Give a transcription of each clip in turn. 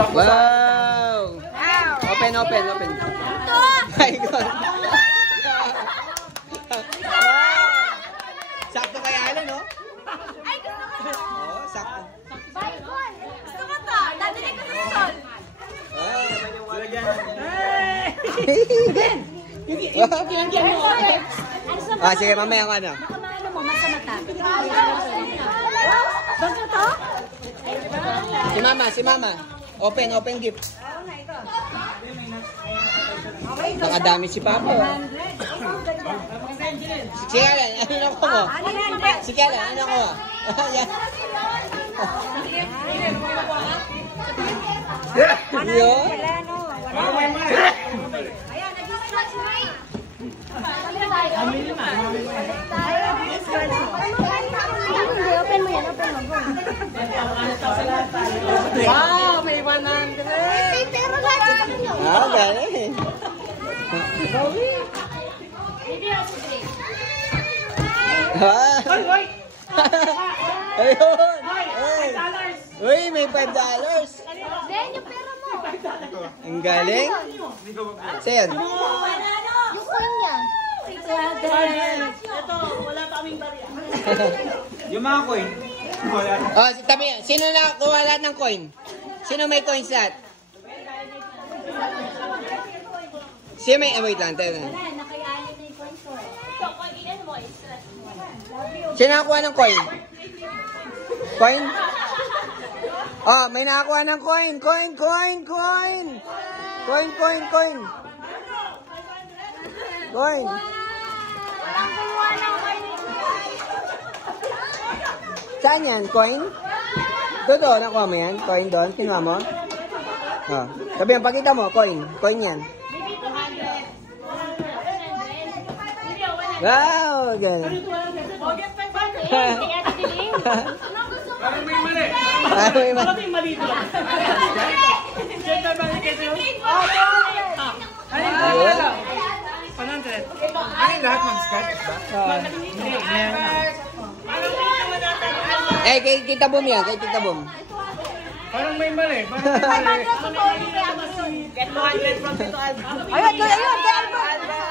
Wow! Open. My God! Sakto kay Alan, no? Ay, gusto ko to. Oo, sakto. Baikon. Gusto ko to. Dadali ko sa stall. Sige, mamaya ako ano. Ano mo, mata-mata. Gusto to? Si Mama. Open gift. Nakadami si Papa. Si Alan, ano na ko mo? Si Alan, ano ko mo? Yun? Open mo yan, open mo. Wow, may 100. Ay, pero lahat sa kanyo. Galing. Hoy! Ayun! $5. Uy, may $5. Den, yung pera mo. Ang galing. Sa'yo yan. Yung coin niya. Ito, wala pa kaming barya. Yung mga coin. Oh, tabi. Sino nakakuha lahat ng coin? Sino may coins lahat? Sino may... wait lang. Tayo na. Nakayanin na yung coin ko. Sino nakakuha ng coin? Coin? Oh, may nakakuha ng coin. Coin. Walang kumuha ng coin. Saan yan? Coin? Doon, nakuha mo yan? Coin doon? Kinuha mo? Oh. Sabi yan, pakita mo. Coin. Coin yan. Wow! Ganun. Parang may mali. May Parang may mali ito. Check na balik ito. Ano yung 100? Ano yung lahat mag-scratch ba? Hindi. Kay Tita Boom yan. Kay Tita Boom. Parang may mali. Get 200 from Tito Alba. Ayun, kay Alba.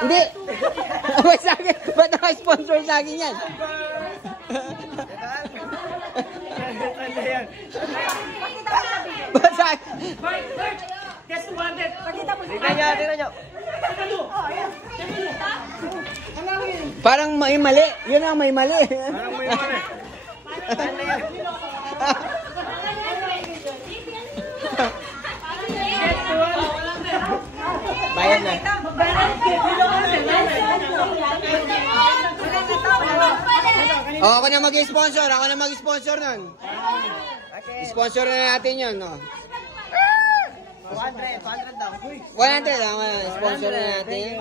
Hindi. Ba't sa akin? Ba't naka-sponsor sa akin yan? Ba't sa akin? Get 200. Pakita mo. Tingnan nyo. Parang may mali. Yun ang may mali. Parang may mali. Bayan na. Oh, ako na mag-sponsor. Ako na mag-sponsor nun. Sponsor na natin yun, no? 200 daw. 100 lang. Sponsor na natin yun.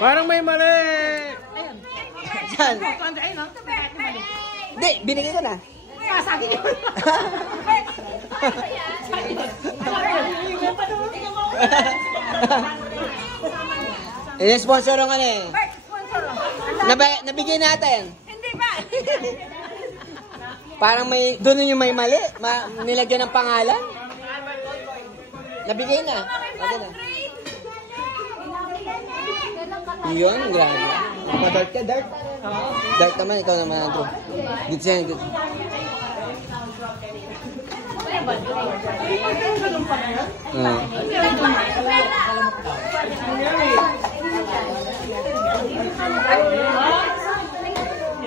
Parang may mali. Saan? Hindi, binigay ko na. Sponsor ang ano eh. Nabigay natin. Hindi ba? Parang may, doon yung may mali. Nilagyan ng pangalan. Nabigay na. Okay na. Yun, grabe. Madart ka, Dart? Dart naman, ikaw naman, Andrew. Dito siya, dito.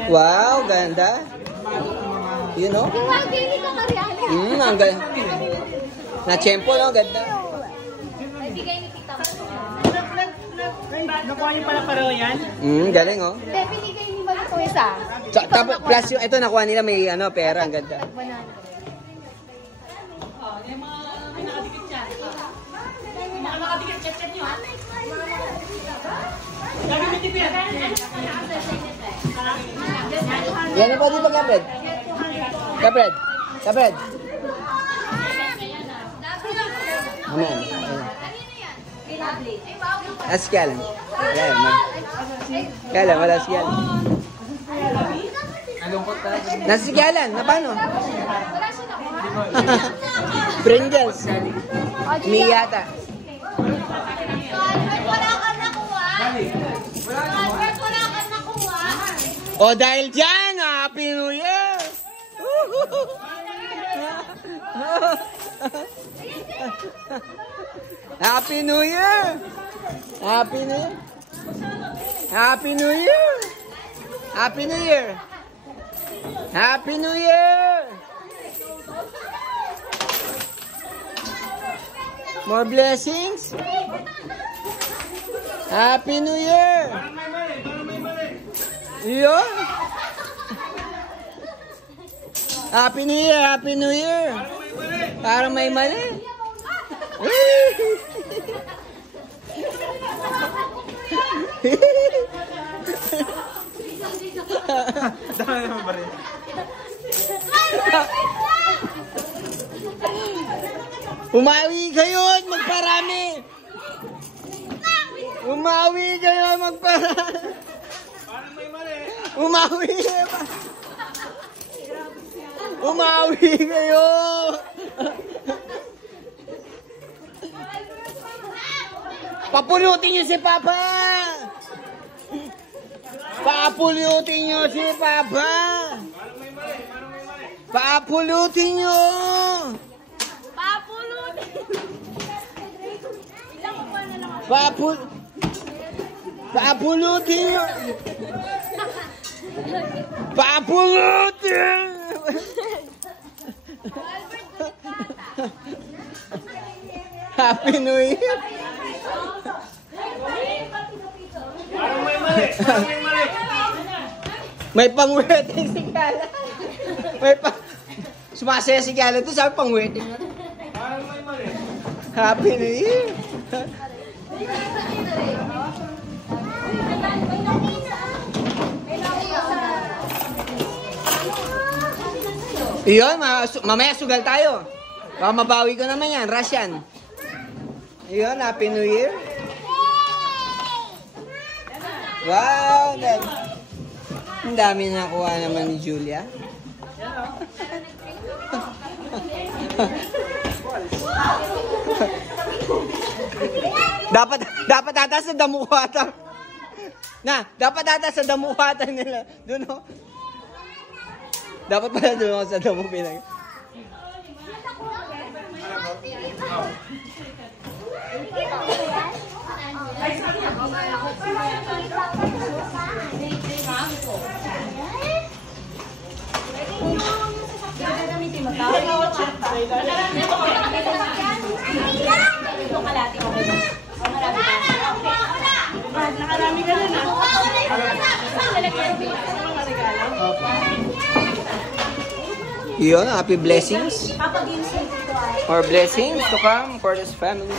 Wow, ganda. You know? Ang ganda. Na-tempo, no? Ganda. Nakuha niyo pala pareho yan? Galing, oh. Pinigay ni Mag ito isa. Plus yung, ito nakuha nila may ano, pera. Ang ganda. Yung mga nakadikit siya. Mga nakadikit, chat nyo ha? Gagawin tip yan. Yan na po dito, Kapred. Kapred. Amen. Askel. Kala, wala askel. Nasa sigalan, na paano? Pringles. Mi yata. Albert, wala ka nakuha. Albert, wala ka nakuha. O dahil dyan, Happy New Year! Happy New Year! Happy New Year! Happy New Year! Happy New Year! Happy New Year! More blessings! Happy New Year! Yun! Happy New Year! Happy New Year! Parang may mali. Dami naman ba rin? Umawi kayo at magparami! Umawi kayo at magparami! Parang may mali. Umawi kayo! Umawi kayo! Papulutin niyo si Papa! Papulutin niyo si Papa! Papulutin niyo! Papulutin niyo! Papulutin! Happy New Year! Parang may mali. Parang may mali. May pang-wedding si Gala. May pang... Sumasaya si Gala ito, sabi pang-wedding na. Parang may mali. Happy New Year! Iyon, mamaya sugal tayo. Baka mabawi ko naman yan, Russian. Iyon, Happy New Year. Wow! Ang dami nakuha naman ni Julia. dapat ata sa damuhata. Dapat ata sa damuhata nila. Doon o. Dapat pala doon ako sa damu pinag. Nakarami ka na. Yun, happy blessings. More blessings to come for this family.